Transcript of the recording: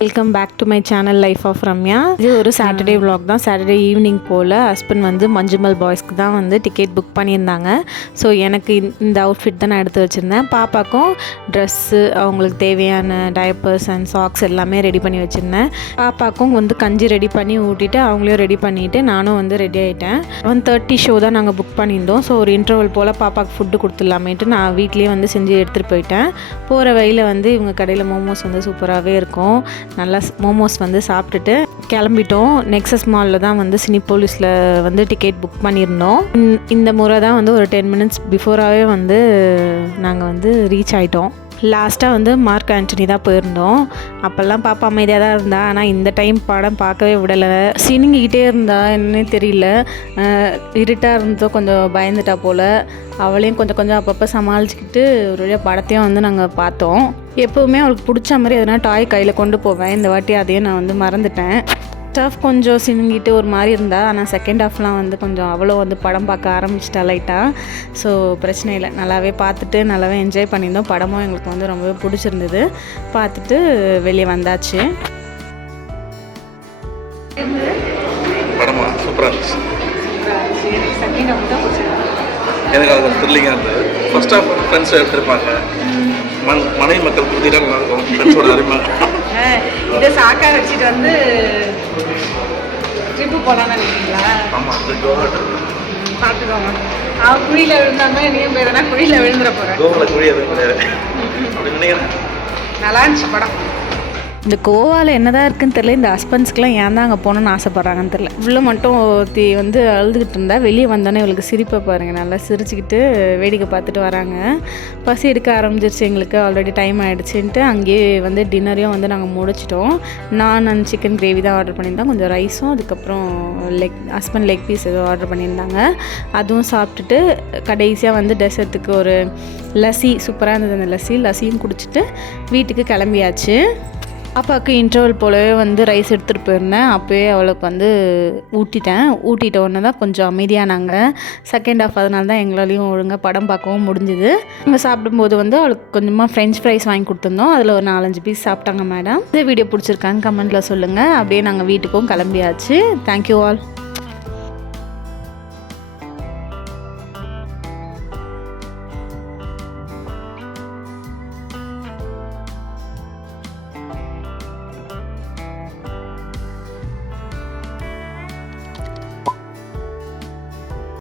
Welcome back to my channel life of Ramya. இது ஒரு Saturday vlog தான். சாட்டர்டே ஈவினிங் போல் ஹஸ்பண்ட் வந்து மஞ்சுமல் பாய்ஸ்க்கு தான் வந்து டிக்கெட் புக் பண்ணியிருந்தாங்க. ஸோ எனக்கு இந்த அவுட்ஃபிட் தான் நான் எடுத்து வச்சுருந்தேன். பாப்பாக்கும் ட்ரெஸ்ஸு, அவங்களுக்கு தேவையான டயப்பர்ஸ் அண்ட் சாக்ஸ் எல்லாமே ரெடி பண்ணி வச்சுருந்தேன். பாப்பாக்கும் வந்து கஞ்சி ரெடி பண்ணி ஊட்டிட்டு அவங்களையும் ரெடி பண்ணிவிட்டு நானும் வந்து ரெடி ஆகிட்டேன். 1:30 ஷோ தான் நாங்கள் புக் பண்ணியிருந்தோம். ஸோ ஒரு இன்டர்வல் போல் பாப்பாவுக்கு ஃபுட்டு கொடுத்துடலாமேட்டு நான் வீட்லேயே வந்து செஞ்சு எடுத்துகிட்டு போயிட்டேன். போகிற வழியில் வந்து இவங்க கடையில் மோமோஸ் வந்து சூப்பராகவே இருக்கும். நல்லா மோமோஸ் வந்து சாப்பிட்டுட்டு கிளம்பிட்டோம். நெக்ஸஸ் மாலில் தான் வந்து சினிபோலிஸில் வந்து டிக்கெட் புக் பண்ணியிருந்தோம். இந்த முறை தான் வந்து ஒரு 10 மினிட்ஸ் பிஃபோராகவே வந்து நாங்கள் வந்து ரீச் ஆகிட்டோம். லாஸ்ட்டாக வந்து மார்க் ஆண்டனி தான் போயிருந்தோம். அப்போல்லாம் பாப்பா அமைதியாக தான் இருந்தா. ஆனால் இந்த டைம் படம் பார்க்கவே விடலை. சினிங்கிக்கிட்டே இருந்தா என்னன்னே தெரியல. இருட்டாக இருந்ததோ கொஞ்சம் பயந்துட்டா போல். அவளையும் கொஞ்சம் அப்பப்போ சமாளிச்சுக்கிட்டு ஒரு வழியாக படத்தையும் வந்து நாங்கள் பார்த்தோம். எப்போவுமே அவளுக்கு பிடிச்ச மாதிரி எதனா டாய் கையில் கொண்டு போவேன். இந்த வாட்டி அதையும் நான் வந்து மறந்துட்டேன். ஃபர்ஸ்ட் ஹாஃப் கொஞ்சம் சினுங்கிட்டு ஒரு மாதிரி இருந்தா. ஆனால் செகண்ட் ஹாஃப்லாம் வந்து கொஞ்சம் அவ்வளோ வந்து படம் பார்க்க ஆரம்பிச்சிட்டா லைட்டாக. ஸோ பிரச்சனை இல்லை, நல்லாவே பார்த்துட்டு நல்லாவே என்ஜாய் பண்ணியிருந்தோம். படமும் எங்களுக்கு வந்து ரொம்பவே பிடிச்சிருந்தது. பார்த்துட்டு வெளியே வந்தாச்சு. படமா சூப்பராக இருந்துச்சு. செகண்ட் ஹாஃப் தான் எனக்கு அது கொஞ்சம் த்ரில்லிங்காக இருந்தது. ஃபர்ஸ்ட் ஹாஃப் ஃப்ரெண்ட்ஸ் எடுத்துருப்பாங்க. மனைவி மக்கள் புரிஞ்சுட்டா நல்லாயிருக்கும். ஃப்ரெண்ட்ஸோட அறிமுகம் இதை சாக்கா வச்சுட்டு வந்து ட்ரிப்பு போகலான்னு நினைக்கிறீங்களா? ஆமாம், அது கோவா பார்த்துக்கோங்க. அவன் குழியில் விழுந்தாங்க, நீயும் போய் குழியில் விழுந்துட போகிறேன். கோவாவில் குழி எதுவும் கிடையாது அப்படி நினைக்கிறேன். நல்லா இருந்துச்சு படம். இந்த கோவாவில் என்னதான் இருக்குன்னு தெரியல. இந்த ஹஸ்பண்ட்ஸ்க்கெலாம் ஏன் தான் அங்கே போகணுன்னு ஆசைப்பட்றாங்கன்னு தெரியல. இவ்வளோ மட்டும் ஒருத்தி வந்து அழுதுகிட்டு இருந்தா. வெளியே வந்தோன்னே இவளுக்கு சிரிப்பை பாருங்கள், நல்லா சிரிச்சுக்கிட்டு வேடிக்கை பார்த்துட்டு வராங்க. பசி எடுக்க ஆரம்பிச்சிருச்சு எங்களுக்கு. ஆல்ரெடி டைம் ஆகிடுச்சுன்ட்டு அங்கேயே வந்து டின்னரையும் வந்து நாங்கள் முடிச்சிட்டோம். நான் அண்ட் சிக்கன் கிரேவி தான் ஆர்டர் பண்ணியிருந்தோம். கொஞ்சம் ரைஸும் அதுக்கப்புறம் ஹஸ்பண்ட் லெக் பீஸ் ஏதோ ஆர்டர் பண்ணியிருந்தாங்க. அதுவும் சாப்பிட்டுட்டு கடைசியாக வந்து டெசர்ட்டுக்கு ஒரு லஸ்ஸி சூப்பராக இருந்தது. அந்த லஸ்ஸியும் குடிச்சிட்டு வீட்டுக்கு கிளம்பியாச்சு. அப்பாவுக்கு இன்டர்வல் போலவே வந்து ரைஸ் எடுத்துகிட்டு போயிருந்தேன். அப்போயே அவளுக்கு வந்து ஊட்டிட்ட உடனே தான் கொஞ்சம் அமைதியானாங்க. செகண்ட் ஹாஃப் அதனால தான் எங்களாலையும் ஒழுங்காக படம் பார்க்கவும் முடிஞ்சுது. அங்கே சாப்பிடும்போது வந்து அவளுக்கு கொஞ்சமாக ஃப்ரெஞ்ச் ஃப்ரைஸ் வாங்கி கொடுத்துருந்தோம். அதில் ஒரு 4-5 பீஸ் சாப்பிட்டாங்க மேடம். இந்த வீடியோ பிடிச்சிருக்காங்க கமெண்ட்டில் சொல்லுங்கள். அப்படியே நாங்கள் வீட்டுக்கும் கிளம்பியாச்சு. Thank you all.